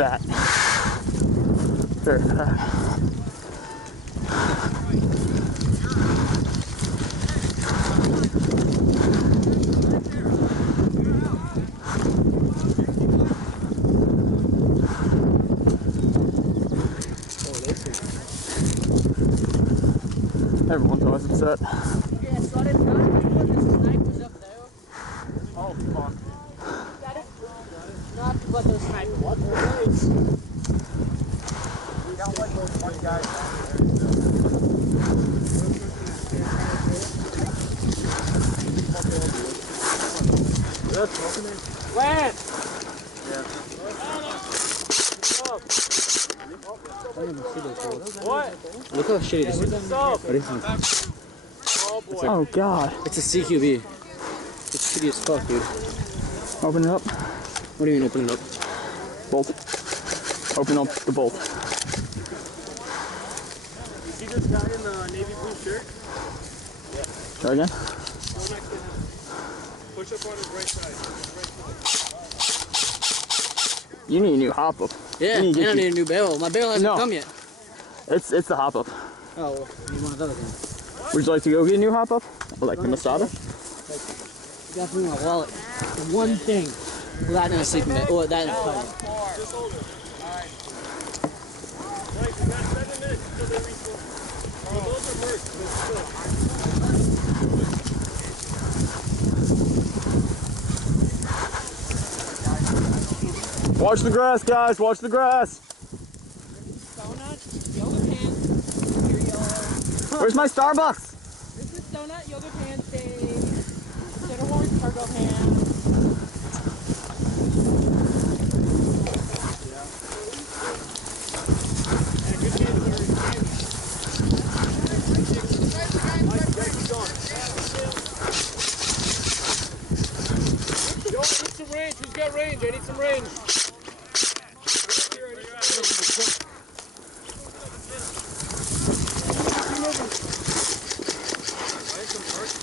fat. Very fat. Everyone's always upset. Oh, fuck. Got it? Not what those sniper. What place? We don't let those one guys down there. Lance! Yeah. What? Look how shitty this is. What is it? Oh boy. Oh god. It's a CQB. It's shitty as fuck, dude. Open it up. What do you mean open it up? Bolt. Open up the bolt. You see this guy in the navy blue shirt? Yeah. Try again. Go next to him. Push up on his right side. You need a new hop up. Yeah, and I need a new barrel. My barrel hasn't come yet. It's the hop up. Oh, well, you want another thing. Would you like to go get a new hop up? Or like the Masada? You got to bring my wallet. The one thing. Well, that in a sleeping bag. Oh, that in a car. Just hold it. Alright. Right, we got 7 minutes until they refill. Oh, those are merged, but still. Watch the grass, guys. Watch the grass. Donut, yoga pants, cereal. Where's my Starbucks? This is donut, yoga pants day. Center Wars, cargo pants. Yo, I need some range. Who's got range? I need some range.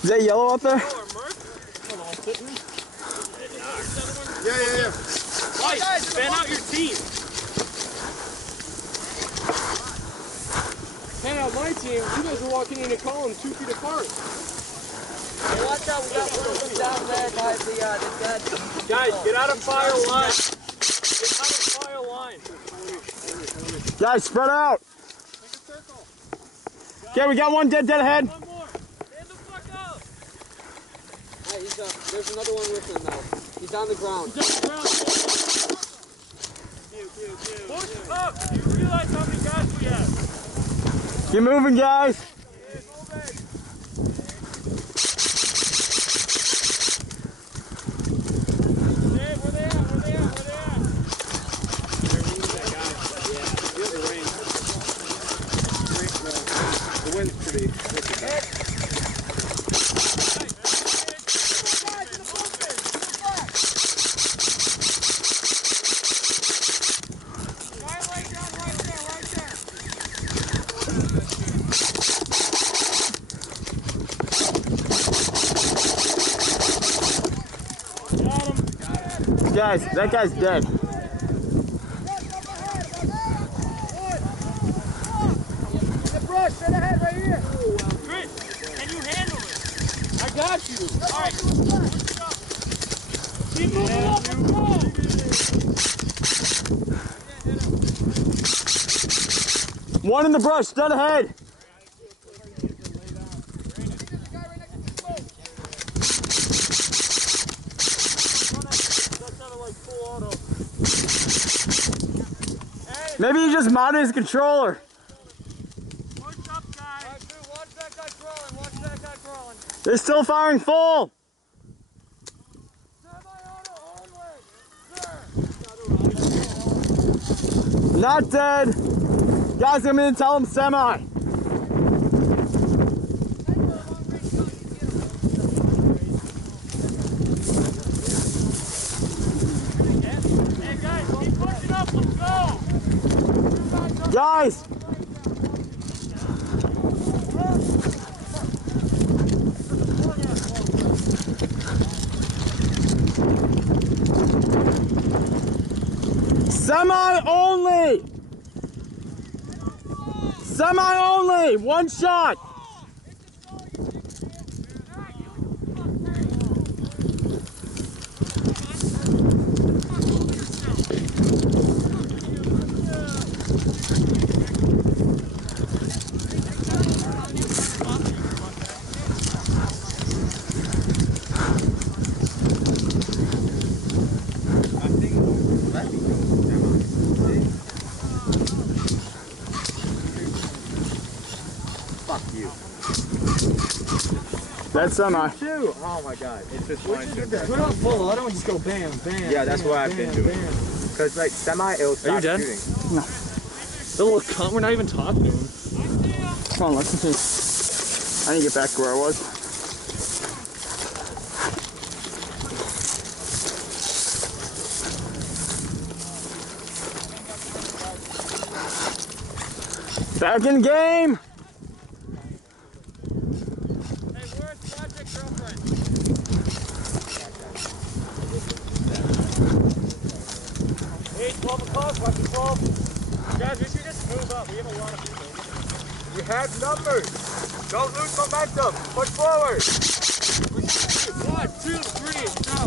Is that yellow up there? Yeah. Guys, fan out your team. Fan out my team. You guys are walking in a column 2 feet apart. Hey, watch out, we got one of them down there by the dead. Guys, get out of fire line. Get out of fire line. Guys, spread out. Make a circle. Okay, we got one dead ahead. One more. Stand the fuck up. Hey, there's another one with him now. He's on the ground. Push up. Do you realize how many guys we have? Keep moving, guys. The wind's pretty. Guys, that guy's dead. In the brush, straight ahead, right here. Chris, can you handle it? I got you. All right. Keep moving up, let's go. One in the brush, dead ahead. Maybe he just mounted his controller. Push up, guys. All right, dude, watch that guy crawling. Watch that guy crawling. They're still firing full. Semi-auto onward, sir. Not dead. Guys, I'm gonna tell him semi. Hey, guys, keep pushing up. Let's go. Guys. Semi Semi only! One shot! Fuck you. That's semi. Two. Oh my god. It's just one. Put it on full. Let him just go bam, bam. Yeah, that's what I've been doing. Because like semi, it'll stop Are you done? shooting. No. The little cunt, we're not even talking to him. Come on, listen to me. I need to get back to where I was. Back in the game! Hey, where's Project Girlfriend? 12 o'clock, fucking 12. Guys, we should just move up. We have a lot of people. We have numbers. Don't lose momentum. Push forward. 1, 2, 3, go.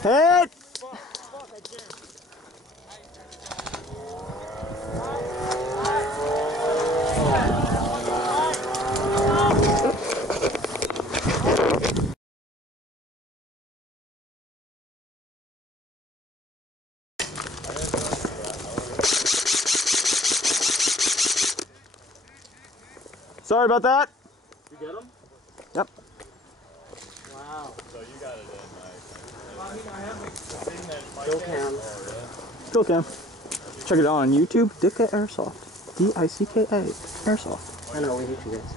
Hit! Sorry about that. You get him? Yep. Wow. So you got it in, Still can. Still can. Check it out on YouTube. Dicka Airsoft. D-I-C-K-A. Airsoft. I know, we hate you guys.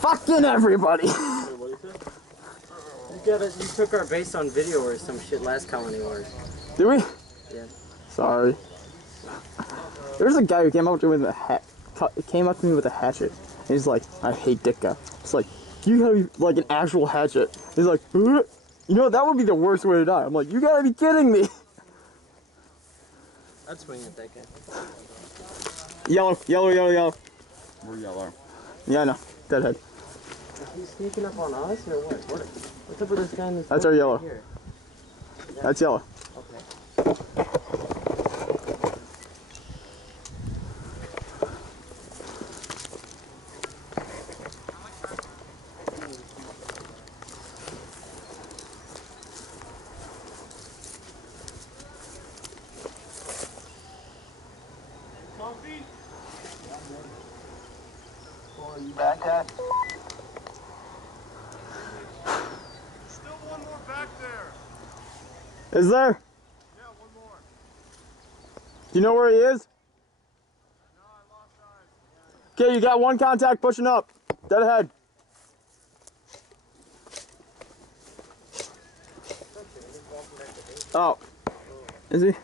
Fucking everybody. You took our base on video or some shit last colony wars. Did we? Yeah. Sorry. There's a guy who came up to me with a hatchet. And he's like, I hate Dicka. It's like, you gotta be like an actual hatchet. He's like, you know, that would be the worst way to die. I'm like, you gotta be kidding me. I'd swing at that guy. Yellow, yellow, yellow, yellow. We're yellow. Yeah, I know. Deadhead. Is he sneaking up on us or what? What's up with this guy in this? That's our yellow. Here? That's yellow. Okay. Back at. Still one more back there. Is there? Yeah, one more. Do you know where he is? No, I lost eyes. Okay, you got one contact pushing up. Dead ahead. Oh. Is he?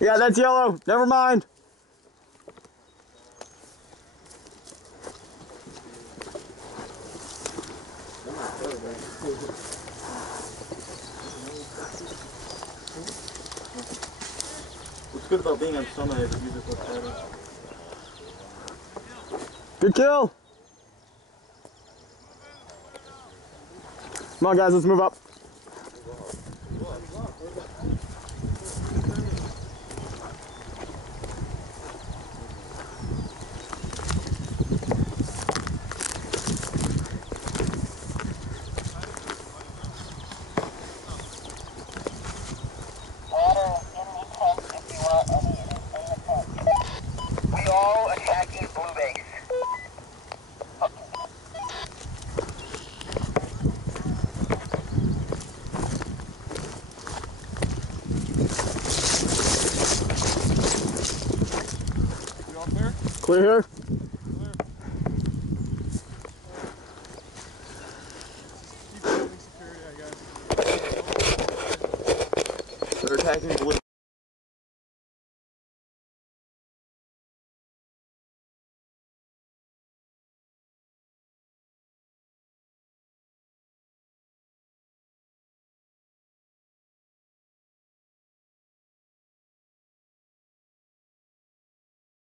Yeah, that's yellow. Never mind. What's good about being on summit is you just look better. Good kill. Come on, guys, let's move up. Clear here? Keep building security, I guess. They're attacking blue.